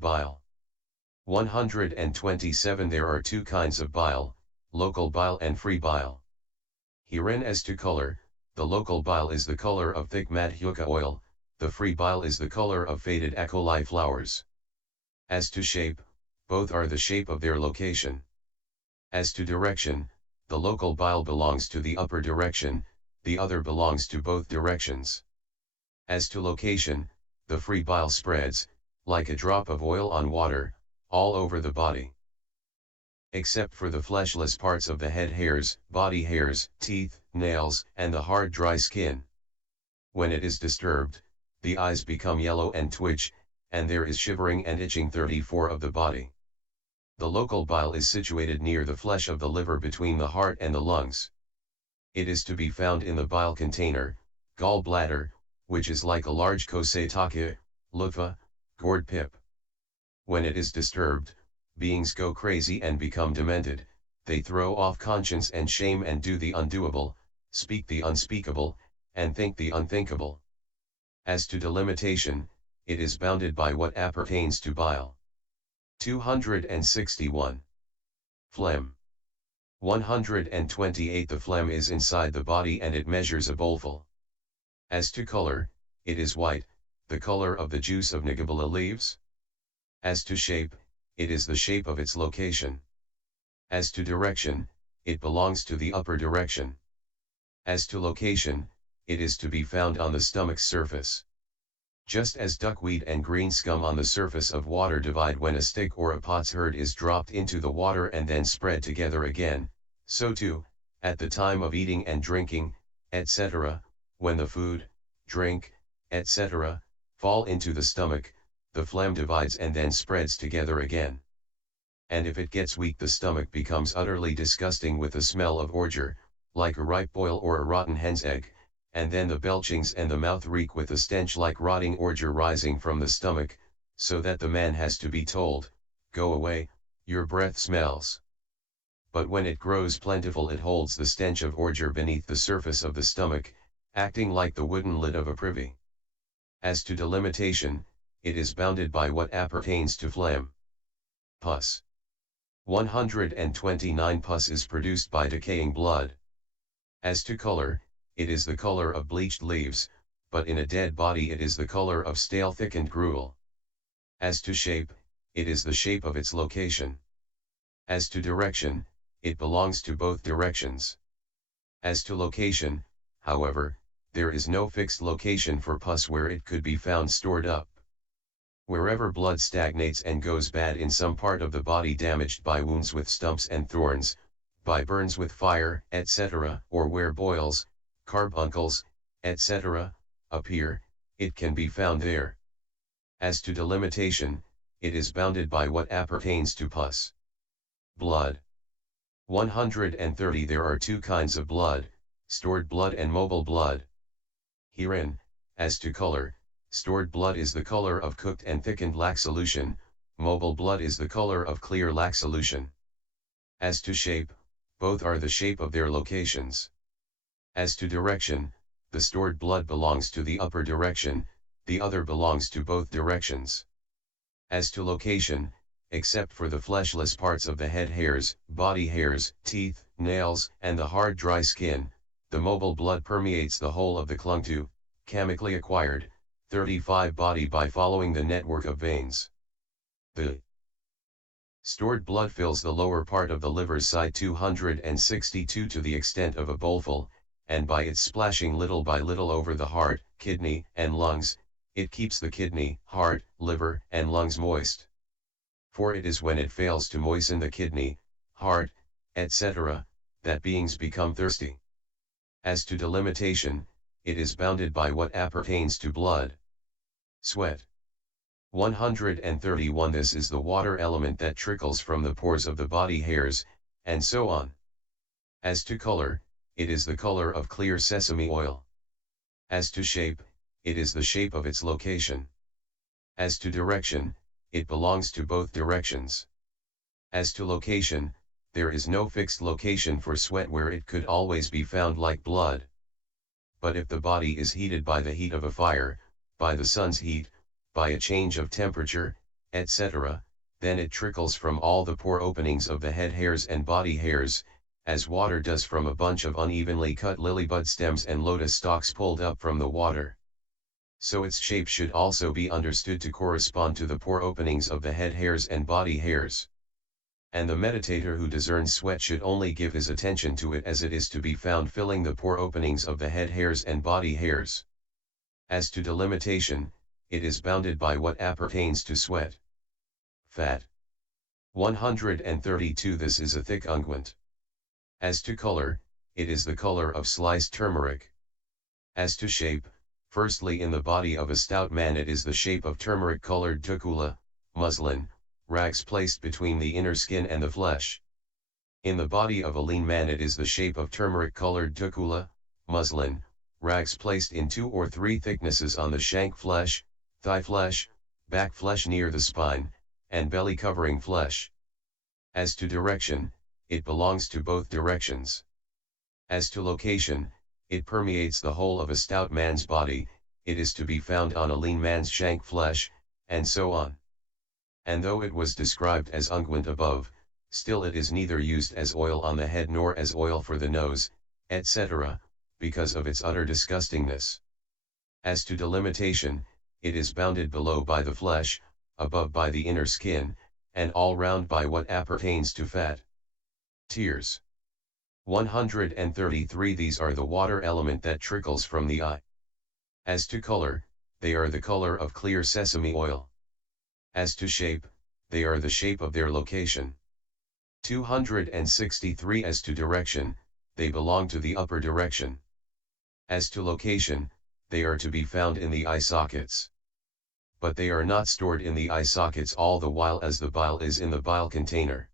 Bile. 127 There are two kinds of bile, local bile and free bile. Herein as to color, the local bile is the color of thick madhyuka oil, the free bile is the color of faded acoli flowers. As to shape, both are the shape of their location. As to direction, the local bile belongs to the upper direction, the other belongs to both directions. As to location, the free bile spreads, like a drop of oil on water, all over the body. Except for the fleshless parts of the head hairs, body hairs, teeth, nails, and the hard dry skin. When it is disturbed, the eyes become yellow and twitch, and there is shivering and itching. 34 Of the body. The local bile is situated near the flesh of the liver between the heart and the lungs. It is to be found in the bile container, gallbladder, which is like a large kosetake, loofah, gourd pip. When it is disturbed, beings go crazy and become demented, they throw off conscience and shame and do the undoable, speak the unspeakable, and think the unthinkable. As to delimitation, it is bounded by what appertains to bile. 261. Phlegm. 128 The phlegm is inside the body and it measures a bowlful. As to color, it is white, the color of the juice of nigabala leaves. As to shape, it is the shape of its location. As to direction, it belongs to the upper direction. As to location, it is to be found on the stomach's surface. Just as duckweed and green scum on the surface of water divide when a stick or a potsherd is dropped into the water and then spread together again, so too, at the time of eating and drinking, etc., when the food, drink, etc., fall into the stomach, the phlegm divides and then spreads together again. And if it gets weak, the stomach becomes utterly disgusting with the smell of ordure, like a ripe boil or a rotten hen's egg, and then the belchings and the mouth reek with a stench like rotting ordure rising from the stomach, so that the man has to be told, "Go away, your breath smells." But when it grows plentiful, it holds the stench of ordure beneath the surface of the stomach, acting like the wooden lid of a privy. As to delimitation, it is bounded by what appertains to phlegm. Pus. 129 Pus is produced by decaying blood. As to color, it is the color of bleached leaves, but in a dead body it is the color of stale thickened gruel. As to shape, it is the shape of its location. As to direction, it belongs to both directions. As to location, however, there is no fixed location for pus where it could be found stored up. Wherever blood stagnates and goes bad in some part of the body damaged by wounds with stumps and thorns, by burns with fire, etc., or where boils, carbuncles, etc., appear, it can be found there. As to delimitation, it is bounded by what appertains to pus. Blood. 130 There are two kinds of blood, stored blood and mobile blood. Herein, as to color, stored blood is the color of cooked and thickened lac solution, mobile blood is the color of clear lac solution. As to shape, both are the shape of their locations. As to direction, the stored blood belongs to the upper direction, the other belongs to both directions. As to location, except for the fleshless parts of the head hairs, body hairs, teeth, nails, and the hard dry skin, the mobile blood permeates the whole of the clung to, chemically acquired, 35 body by following the network of veins. The stored blood fills the lower part of the liver's side 262 to the extent of a bowlful, and by its splashing little by little over the heart, kidney, and lungs, it keeps the kidney, heart, liver, and lungs moist. For it is when it fails to moisten the kidney, heart, etc., that beings become thirsty. As to delimitation, it is bounded by what appertains to blood. Sweat. 131 This is the water element that trickles from the pores of the body hairs, and so on. As to color, it is the color of clear sesame oil. As to shape, it is the shape of its location. As to direction, it belongs to both directions. As to location, there is no fixed location for sweat where it could always be found like blood. But if the body is heated by the heat of a fire, by the sun's heat, by a change of temperature, etc., then it trickles from all the pore openings of the head hairs and body hairs, as water does from a bunch of unevenly cut lilybud stems and lotus stalks pulled up from the water. So its shape should also be understood to correspond to the pore openings of the head hairs and body hairs. And the meditator who discerns sweat should only give his attention to it as it is to be found filling the pore openings of the head hairs and body hairs. As to delimitation, it is bounded by what appertains to sweat. Fat. 132 This is a thick unguent. As to color, it is the color of sliced turmeric. As to shape, firstly in the body of a stout man it is the shape of turmeric-colored tukula, muslin, rags placed between the inner skin and the flesh. In the body of a lean man it is the shape of turmeric-colored tukula, muslin, rags placed in 2 or 3 thicknesses on the shank flesh, thigh flesh, back flesh near the spine, and belly covering flesh. As to direction, it belongs to both directions. As to location, it permeates the whole of a stout man's body, it is to be found on a lean man's shank flesh, and so on. And though it was described as unguent above, still it is neither used as oil on the head nor as oil for the nose, etc., because of its utter disgustingness. As to delimitation, it is bounded below by the flesh, above by the inner skin, and all round by what appertains to fat. Tears. 133 These are the water element that trickles from the eye. As to color, they are the color of clear sesame oil. As to shape, they are the shape of their location. 263 As to direction, they belong to the upper direction. As to location, they are to be found in the eye sockets. But they are not stored in the eye sockets all the while as the bile is in the bile container.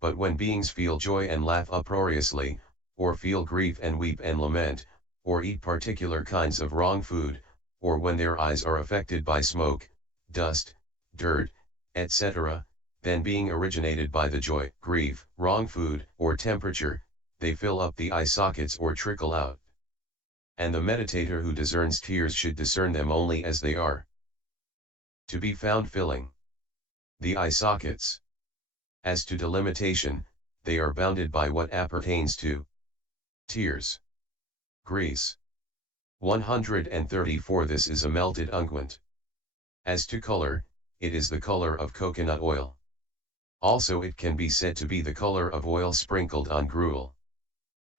But when beings feel joy and laugh uproariously, or feel grief and weep and lament, or eat particular kinds of wrong food, or when their eyes are affected by smoke, dust, dirt, etc., then being originated by the joy, grief, wrong food, or temperature, they fill up the eye sockets or trickle out. And the meditator who discerns tears should discern them only as they are. To be found filling the eye sockets. As to delimitation, they are bounded by what appertains to tears. Grease. 134 This is a melted unguent. As to color, it is the color of coconut oil. Also it can be said to be the color of oil sprinkled on gruel.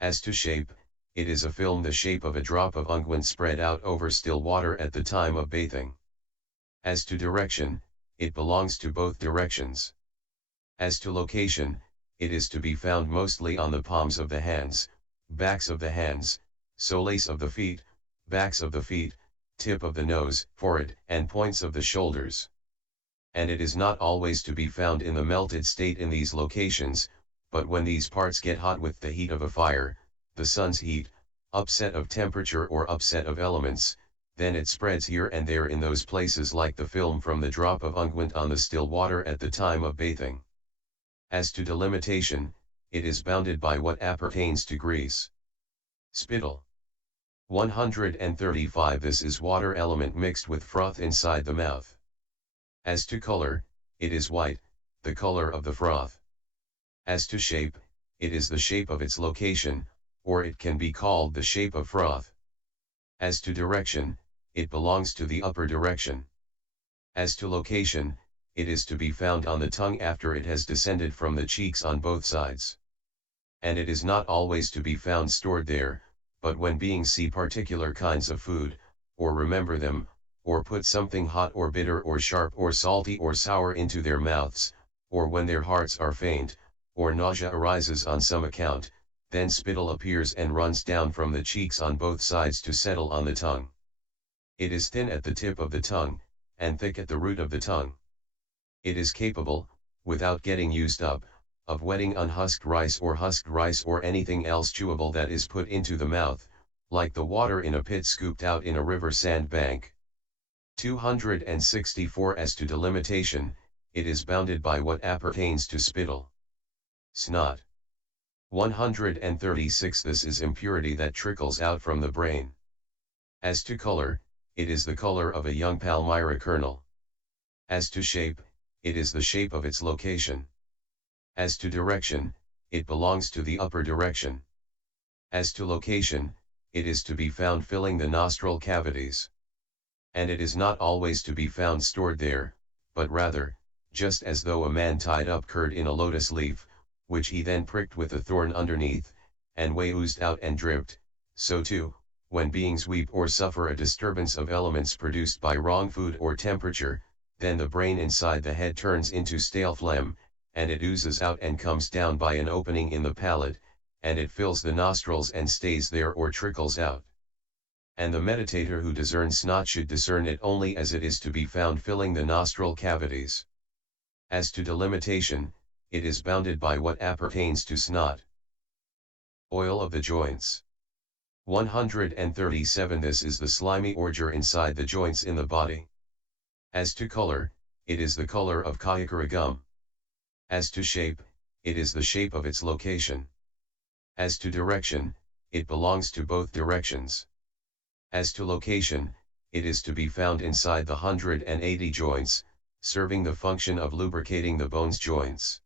As to shape, it is a film the shape of a drop of unguent spread out over still water at the time of bathing. As to direction, it belongs to both directions. As to location, it is to be found mostly on the palms of the hands, backs of the hands, soles of the feet, backs of the feet, tip of the nose, forehead, and points of the shoulders. And it is not always to be found in the melted state in these locations, but when these parts get hot with the heat of a fire, the sun's heat, upset of temperature or upset of elements, then it spreads here and there in those places like the film from the drop of unguent on the still water at the time of bathing. As to delimitation, it is bounded by what appertains to grease. Spittle. 135 This is water element mixed with froth inside the mouth. As to color, it is white, the color of the froth. As to shape, it is the shape of its location, or it can be called the shape of froth. As to direction, it belongs to the upper direction. As to location, it is to be found on the tongue after it has descended from the cheeks on both sides. And it is not always to be found stored there, but when beings see particular kinds of food, or remember them, or put something hot or bitter or sharp or salty or sour into their mouths, or when their hearts are faint, or nausea arises on some account, then spittle appears and runs down from the cheeks on both sides to settle on the tongue. It is thin at the tip of the tongue, and thick at the root of the tongue. It is capable, without getting used up, of wetting unhusked rice or anything else chewable that is put into the mouth, like the water in a pit scooped out in a river sand bank. 264 As to delimitation, it is bounded by what appertains to spittle. Snot. 136 This is impurity that trickles out from the brain. As to color, it is the color of a young palmyra kernel. As to shape, it is the shape of its location. As to direction, it belongs to the upper direction. As to location, it is to be found filling the nostril cavities. And it is not always to be found stored there, but rather, just as though a man tied up curd in a lotus leaf, which he then pricked with a thorn underneath, and whey oozed out and dripped, so too, when beings weep or suffer a disturbance of elements produced by wrong food or temperature, then the brain inside the head turns into stale phlegm, and it oozes out and comes down by an opening in the palate, and it fills the nostrils and stays there or trickles out. And the meditator who discerns snot should discern it only as it is to be found filling the nostril cavities. As to delimitation, it is bounded by what appertains to snot. Oil of the joints. 137. This is the slimy ordure inside the joints in the body. As to color, it is the color of kayakara gum. As to shape, it is the shape of its location. As to direction, it belongs to both directions. As to location, it is to be found inside the 180 joints, serving the function of lubricating the bones joints.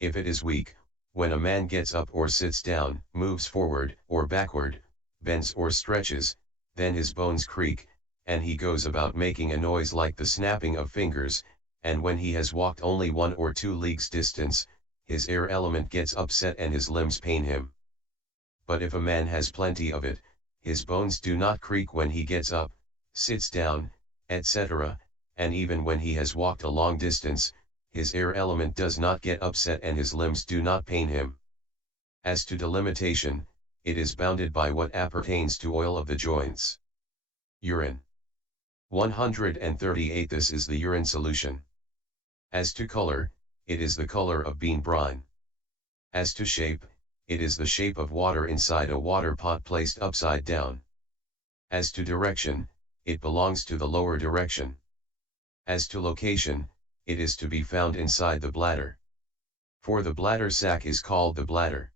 If it is weak, when a man gets up or sits down, moves forward or backward, bends or stretches, then his bones creak, and he goes about making a noise like the snapping of fingers, and when he has walked only 1 or 2 leagues distance, his air element gets upset and his limbs pain him. But if a man has plenty of it, his bones do not creak when he gets up, sits down, etc., and even when he has walked a long distance, his air element does not get upset and his limbs do not pain him. As to delimitation, it is bounded by what appertains to oil of the joints. Urine. 138. This is the urine solution. As to color, it is the color of bean brine. As to shape, it is the shape of water inside a water pot placed upside down. As to direction, it belongs to the lower direction. As to location, it is to be found inside the bladder. For the bladder sac is called the bladder.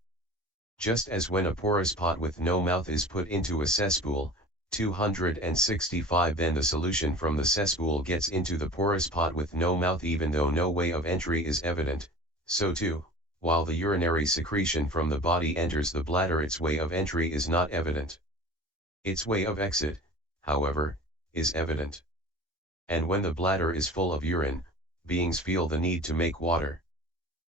Just as when a porous pot with no mouth is put into a cesspool, 265, then the solution from the cesspool gets into the porous pot with no mouth even though no way of entry is evident, so too, while the urinary secretion from the body enters the bladder, its way of entry is not evident. Its way of exit, however, is evident. And when the bladder is full of urine, beings feel the need to make water.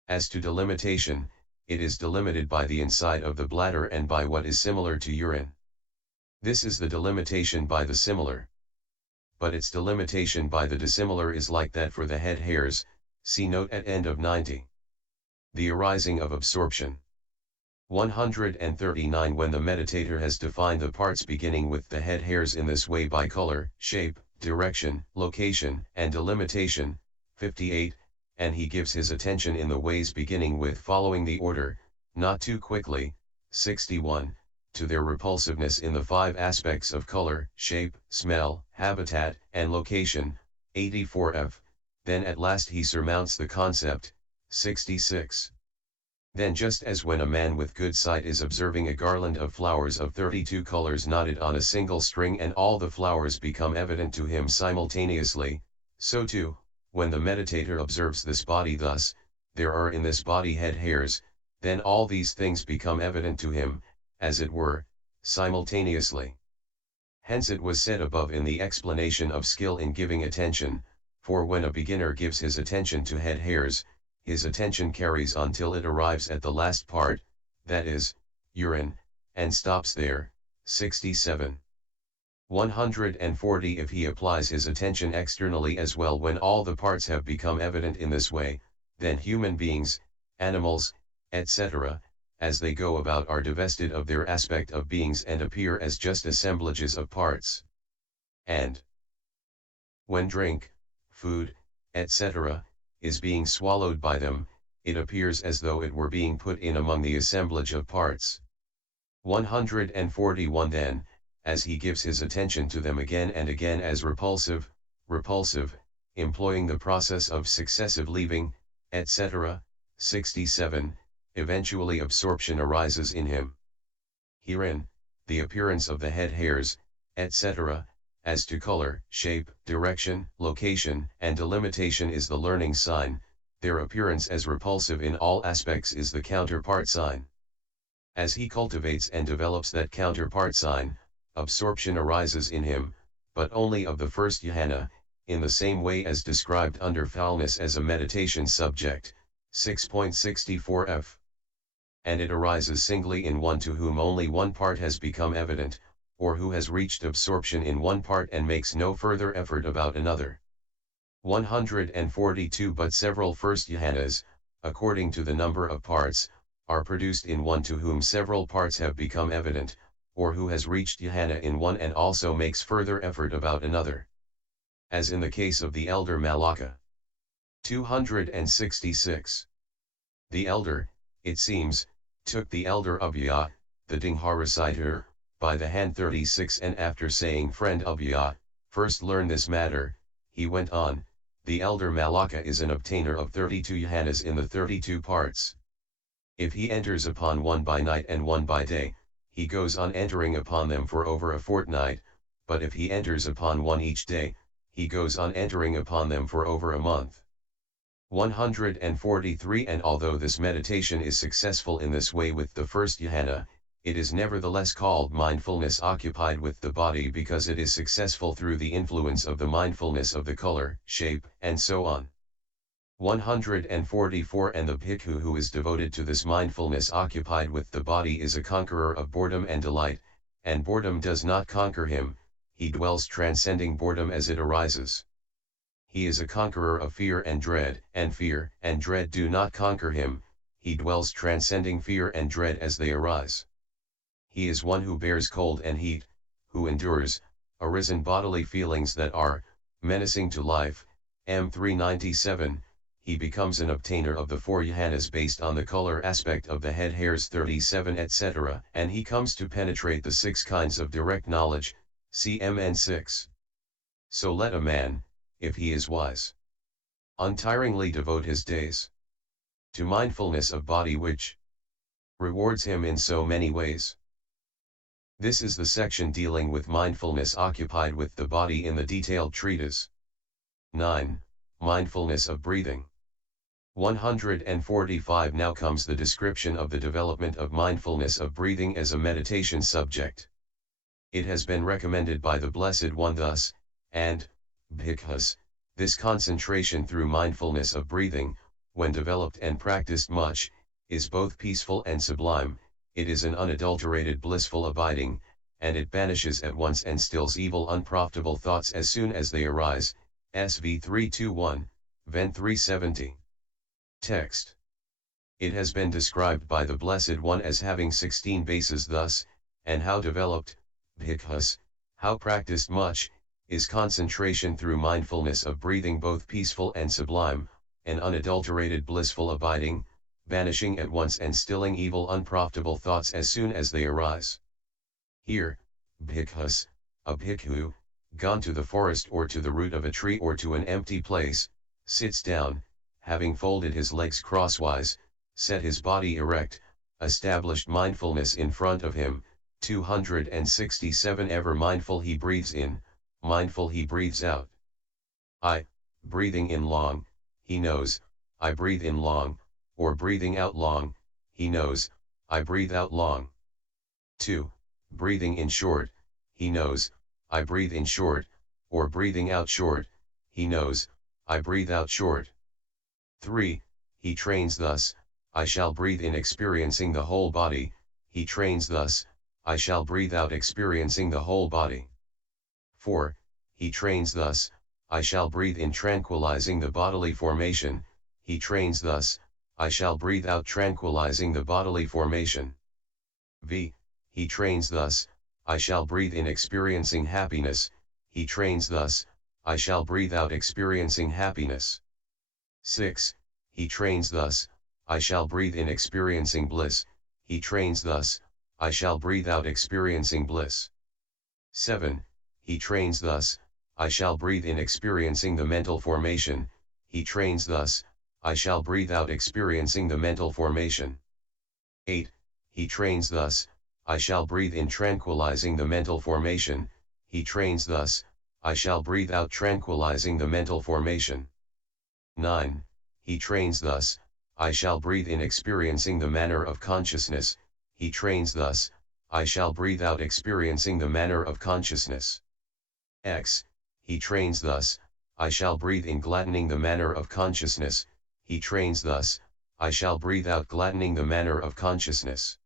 As to delimitation, it is delimited by the inside of the bladder and by what is similar to urine. This is the delimitation by the similar. But its delimitation by the dissimilar is like that for the head hairs, see note at end of 90. The arising of absorption. 139. When the meditator has defined the parts beginning with the head hairs in this way by color, shape, direction, location, and delimitation, 58, and he gives his attention in the ways beginning with following the order, not too quickly, 61, to their repulsiveness in the 5 aspects of color, shape, smell, habitat, and location, 84f, then at last he surmounts the concept, 66. Then just as when a man with good sight is observing a garland of flowers of 32 colors knotted on a single string and all the flowers become evident to him simultaneously, so too, when the meditator observes this body thus, there are in this body head hairs, then all these things become evident to him, as it were, simultaneously. Hence it was said above in the explanation of skill in giving attention, for when a beginner gives his attention to head hairs, his attention carries on till it arrives at the last part, that is, urine, and stops there, 67. 140. If he applies his attention externally as well when all the parts have become evident in this way, then human beings, animals, etc., as they go about are divested of their aspect of beings and appear as just assemblages of parts. And when drink, food, etc., is being swallowed by them, it appears as though it were being put in among the assemblage of parts. 141. Then, as he gives his attention to them again and again as repulsive, employing the process of successive leaving, etc., 67, eventually absorption arises in him. Herein, the appearance of the head hairs, etc., As to color, shape, direction, location, and delimitation is the learning sign, their appearance as repulsive in all aspects is the counterpart sign. As he cultivates and develops that counterpart sign, absorption arises in him, but only of the first jhana, in the same way as described under foulness as a meditation subject, 6.64f. And it arises singly in one to whom only one part has become evident, or who has reached absorption in one part and makes no further effort about another. 142 But several first jhanas, according to the number of parts, are produced in one to whom several parts have become evident, or who has reached jhana in one and also makes further effort about another. As in the case of the elder Malaka. 266. The elder, it seems, took the elder Abhya, the Dingha reciter, by the hand 36 and after saying, "Friend Abhya, first learn this matter," he went on, "The elder Malaka is an obtainer of 32 jhanas in the 32 parts. If he enters upon one by night and one by day, he goes on entering upon them for over a fortnight, but if he enters upon one each day, he goes on entering upon them for over a month." 143 And although this meditation is successful in this way with the first jhana, it is nevertheless called mindfulness occupied with the body because it is successful through the influence of the mindfulness of the color, shape, and so on. 144 And the bhikkhu who is devoted to this mindfulness occupied with the body is a conqueror of boredom and delight, and boredom does not conquer him, he dwells transcending boredom as it arises. He is a conqueror of fear and dread do not conquer him, he dwells transcending fear and dread as they arise. He is one who bears cold and heat, who endures, arisen bodily feelings that are, menacing to life, M397, he becomes an obtainer of the 4 jhanas based on the color aspect of the head hairs 37 etc. and he comes to penetrate the 6 kinds of direct knowledge, CMN 6. So let a man, if he is wise, untiringly devote his days to mindfulness of body which rewards him in so many ways. This is the section dealing with mindfulness occupied with the body in the detailed treatise. 9. Mindfulness of breathing. 145 Now comes the description of the development of mindfulness of breathing as a meditation subject. It has been recommended by the Blessed One thus, and, bhikkhus, this concentration through mindfulness of breathing, when developed and practiced much, is both peaceful and sublime, it is an unadulterated blissful abiding, and it banishes at once and stills evil unprofitable thoughts as soon as they arise, SV 321, Ven 370. Text. It has been described by the Blessed One as having 16 bases thus, and how developed, bhikkhus, how practiced much, is concentration through mindfulness of breathing both peaceful and sublime, an unadulterated blissful abiding, banishing at once and stilling evil unprofitable thoughts as soon as they arise. Here, bhikkhus, a bhikkhu, gone to the forest or to the root of a tree or to an empty place, sits down, having folded his legs crosswise, set his body erect, established mindfulness in front of him, 267 Ever mindful he breathes in, mindful he breathes out. Breathing in long, he knows, I breathe in long, or breathing out long, he knows, I breathe out long. 2. Breathing in short, he knows, I breathe in short, or breathing out short, he knows, I breathe out short. 3. He trains thus, I shall breathe in experiencing the whole body, he trains thus, I shall breathe out experiencing the whole body. 4. He trains thus, I shall breathe in tranquilizing the bodily formation, he trains thus, I shall breathe out tranquilizing the bodily formation. V. He trains thus, I shall breathe in experiencing happiness, he trains thus, I shall breathe out experiencing happiness. 6. He trains thus, I shall breathe in experiencing bliss, he trains thus, I shall breathe out experiencing bliss. 7. He trains thus, I shall breathe in experiencing the mental formation, he trains thus, I shall breathe out experiencing the mental formation. 8. He trains thus, I shall breathe in tranquilizing the mental formation, he trains thus, I shall breathe out tranquilizing the mental formation. 9. He trains thus, I shall breathe in experiencing the manner of consciousness, he trains thus, I shall breathe out experiencing the manner of consciousness. X. He trains thus, I shall breathe in gladdening the manner of consciousness, he trains thus, I shall breathe out gladdening the manner of consciousness.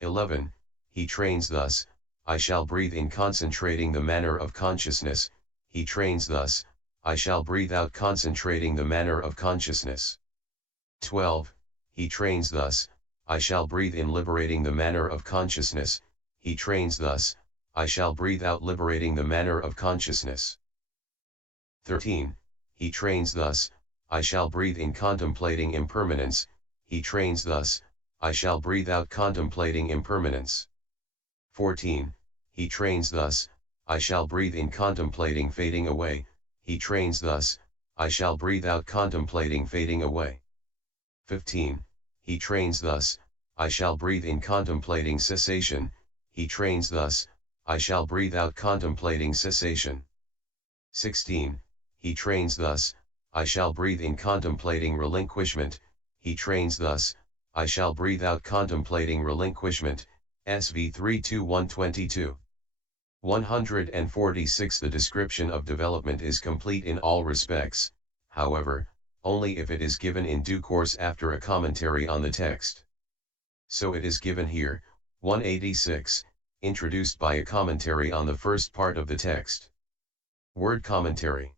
11. He trains thus, I shall breathe in concentrating the manner of consciousness, he trains thus, I shall breathe out concentrating the manner of consciousness. 12. He trains thus, I shall breathe in liberating the manner of consciousness, he trains thus, I shall breathe out liberating the manner of consciousness. 13. He trains thus, I shall breathe in contemplating impermanence, he trains thus, I shall breathe out contemplating impermanence. 14. He trains thus, I shall breathe in contemplating fading away, he trains thus, I shall breathe out contemplating fading away. 15. He trains thus, I shall breathe in contemplating cessation, he trains thus, I shall breathe out contemplating cessation. 16. He trains thus, I shall breathe in contemplating relinquishment, he trains thus, I shall breathe out contemplating relinquishment. SV 32122. 146. The description of development is complete in all respects, however, only if it is given in due course after a commentary on the text. So it is given here. 186, introduced by a commentary on the first part of the text. Word commentary.